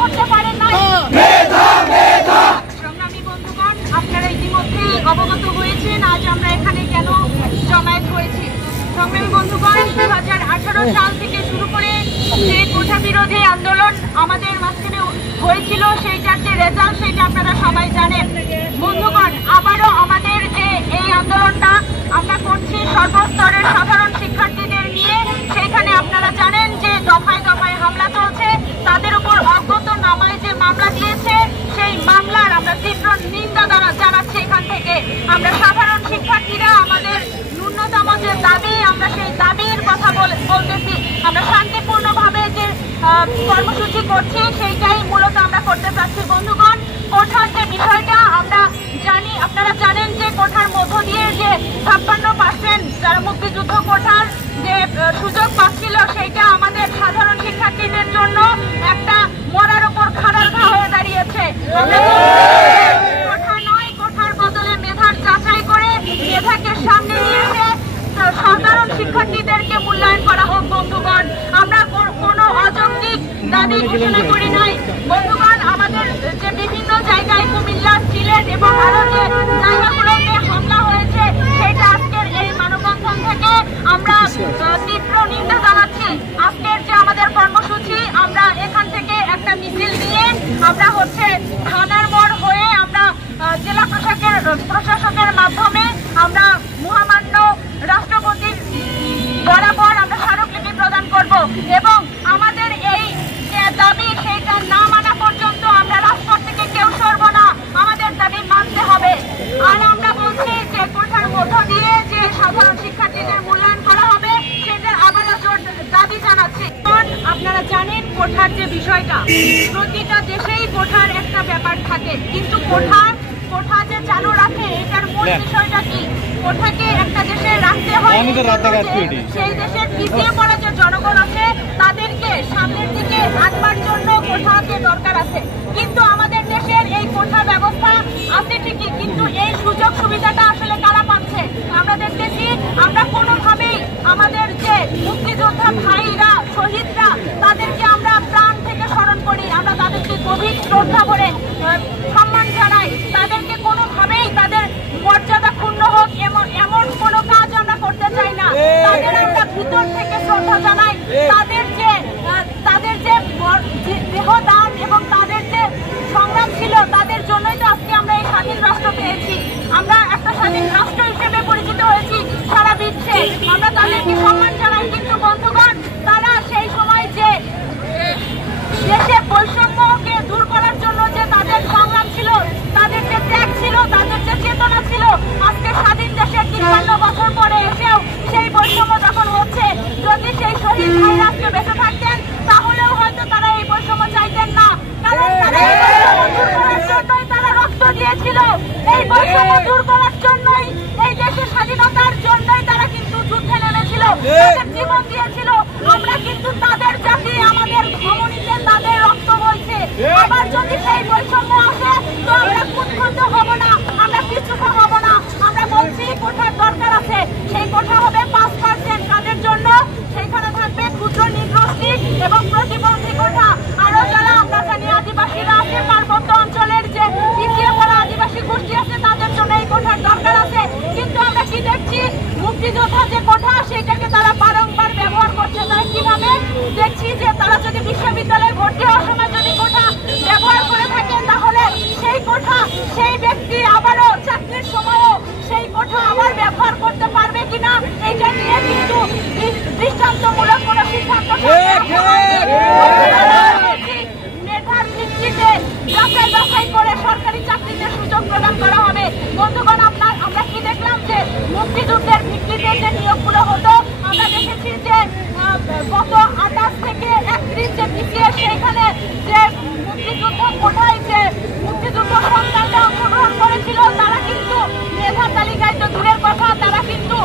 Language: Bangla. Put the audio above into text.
করতে পারেন নাই। সংগ্রামী বন্ধুগণ, আপনারা ইতিমধ্যে অবগত হয়েছেন আজ আমরা এখানে কেন জমায়েত হয়েছি। সংগ্রামী বন্ধুগণ, 2018 সাল থেকে শুরু করে যে কোঠা বিরোধী আন্দোলন আমাদের মাঝখানে হয়েছিল, সেইটার যে রেজাল্ট সেটা আপনারা সবাই জানেন। বন্ধুগণ, আবারও আমাদের যে এই আন্দোলনটা আমরা করছি সর্বস্তরের সাধারণ শিক্ষার্থীদের নিয়ে, সেখানে আপনারা জানেন যে দফায় দফায় হামলা চলছে। তাদের উপর অজ্ঞাতনামায় যে মামলা দিয়েছে, সেই মামলার আমরা তীব্র নিন্দা জানাচ্ছি। এখান থেকে আমরা সাধারণ শিক্ষার্থীরা আমাদের ন্যূনতম যে দাবি, আমরা সেই দাবির কথা বলতেছি। আমরা শান্তিপূর্ণভাবে যে কর্মসূচি করছি সেইটাই মূলত আমরা করতে চাচ্ছি। বন্ধুগণ, কোঠার যে বিষয়টা আমরা জানি, আপনারা জানেন যে কোঠার মধ্য দিয়ে যে 56% যারা মুক্তিযুদ্ধ কোঠার যে সুযোগ পাচ্ছিল, সেইটা আমাদের সাধারণ শিক্ষার্থীদের জন্য একটা মরার উপর খাড়ার ঘা হয়ে দাঁড়িয়েছে। কোঠা নয়, কোঠার বদলে মেধার যাচাই করে মেধাকে সামনে নিয়ে এসে সাধারণ শিক্ষার্থীদেরকে মূল্যায়ন করা হোক। বন্ধুগণ, আমরা কোনো অযৌক্তিক দাবি ঘোষণা করি নাই। বন্ধুগণ, আমাদের যে বিভিন্ন জায়গায় কুমিল্লা, সিলেট এবং আরো যে জায়গাগুলোতে হামলা হয়েছে, সেটা আজকের এই মানববন্ধন থেকে আমরা তীব্র নিন্দা জানাচ্ছি। আজকের যে আমাদের কর্মসূচি, আমরা এখান থেকে একটা মিছিল নিয়ে আমরা থানার মোড় হয়ে আমরা জেলা প্রশাসকের মাধ্যমে আমরা মহামান্য রাষ্ট্রপতির বরাবর আমরা স্মারকলিপি প্রদান করব এবং আমাদের এই যে দাবি সেইটা না মানা পর্যন্ত আমরা রাজপথ থেকে কেউ সরব না। আমাদের দাবি মানতে হবে। আর আমরা বলছি যে কোঠার মধ্য দিয়ে যে সাধারণ শিক্ষার্থীদের মূল্যায়ন করা হবে, সেটার আবারও জোর দাবি জানাচ্ছি। আপনারা জানেন কোঠার যে বিষয়টা, প্রতিটা দেশেই কোঠার একটা ব্যাপার থাকে, কিন্তু কোঠা যে চালু রাখে এটার মূল বিষয়টা কি? কোঠাকে একটা দেশে রাখতে হয় সেই দেশের পিছিয়ে পড়া যে জনগণ আছে তাদেরকে সামনের দিকে আনবার জন্য কোঠাকে দরকার আছে। কিন্তু আমাদের দেশের এই কোঠা ব্যবস্থা আছে ঠিকই, কিন্তু এই সুযোগ সুবিধাটা আসলে কারা পাচ্ছে? আমরা দেখতেছি আমরা কোনোভাবেই আমাদের যে মুক্তিযোদ্ধা ভাইরা, শহীদরা, তাদেরকে আমরা প্রাণ থেকে স্মরণ করি, আমরা তাদেরকে গভীর শ্রদ্ধা করে সম্মান জানাই। তাদেরকে কোনোভাবেই তাদের মর্যাদা ক্ষুণ্ণ হোক এমন কোনো কাজ আমরা করতে চাই না। তাদের আমরা ভিতর থেকে শ্রদ্ধা জানাই। তাদের যে দেহদান এবং তাদের যে সংগ্রাম ছিল, তাদের জন্যই তো আজকে আমরা এই স্বাধীন রাষ্ট্র পেয়েছি। আমরা একটা স্বাধীন রাষ্ট্র হিসেবে পরিচিত হয়েছি সারা বিশ্বে। আমরা তাদেরকে সম্মান জানাই। কিন্তু বন্ধুগণ, তারা সেই সময় যে দেশে বৈষম্যকে দূর করার জন্য যে তাদের সংগ্রাম ছিল, তাদের যে ত্যাগ ছিল, তাদের যে চেতনা ছিল, আজকে স্বাধীন দেশের 53 বছর পরে এসেও সেই বৈষম্য যখন হচ্ছে, যদি সেই শহীদ ভাইরা আজকে বেঁচে থাকতেন তাহলেও হয়তো তারা এই বৈষম্য চাইতেন না। কারণ তারা এই বৈষম্য দূর করার জন্যই তারা রক্ত দিয়েছিল, এই বৈষম্য দূর করার জন্যই, এই দেশের স্বাধীনতার জন্যই তারা কিন্তু যুদ্ধে নেমেছিল, তাদের জীবন দিয়েছিল। আমরা কিন্তু তাদের জাতি, আমাদের ধমনীতে তাদের রক্ত বইছে। আবার যদি সেই বৈষম্য আসে তো আমরা উৎক্ষুব্ধ হব না, আমরা পিছু হব না। আমরা বলছি কোঠার দরকার আছে, সেই কোঠা হবে 5% কাদের জন্য? সেইখানে থাকবে ক্ষুদ্র নৃগোষ্ঠী এবং প্রতিবন্ধী কোঠা। আরো যারা আমরা জানি আদিবাসীরা আছে, পার্বত্য অঞ্চলের যে পিছিয়ে পড়া আদিবাসী গোষ্ঠী আছে, তাদের জন্য এই কোঠার দরকার আছে। কিন্তু আমরা কি দেখছি? মুক্তিযোদ্ধা যে কোঠা, সেইটাকে তারা বারংবার ব্যবহার করছে। তারা কিভাবে? দেখছি যে তারা যদি বিশ্ববিদ্যালয়ে ভর্তি হওয়ার সময় যদি কোঠা ব্যবহার করে থাকে, তাহলে সেই কোঠা সেই ব্যক্তি আবারও চাকরির সময়ও সেই কোঠা আবার ব্যবহার করতে পারবে কিনা, এটা নিয়ে কিন্তু দৃষ্টান্তমূলক কোনো সিদ্ধান্ত মেধার ভিত্তিতে যাচাই করে সরকারি চাকরিতে সুযোগ প্রদান করা হবে। বন্ধুগণ, আমরা কি দেখলাম যে মুক্তিযুদ্ধের ভিত্তিতে যে নিয়োগগুলো হতো, আমরা দেখেছি যে গত 28 থেকে 31 যে বিসিএস, সেইখানে যে মুক্তিযুদ্ধ কোঠায় যে মুক্তিযুদ্ধ সন্তানরা অংশগ্রহণ করেছিল, তারা কিন্তু মেধা তালিকায় তো দূরের কথা, তারা কিন্তু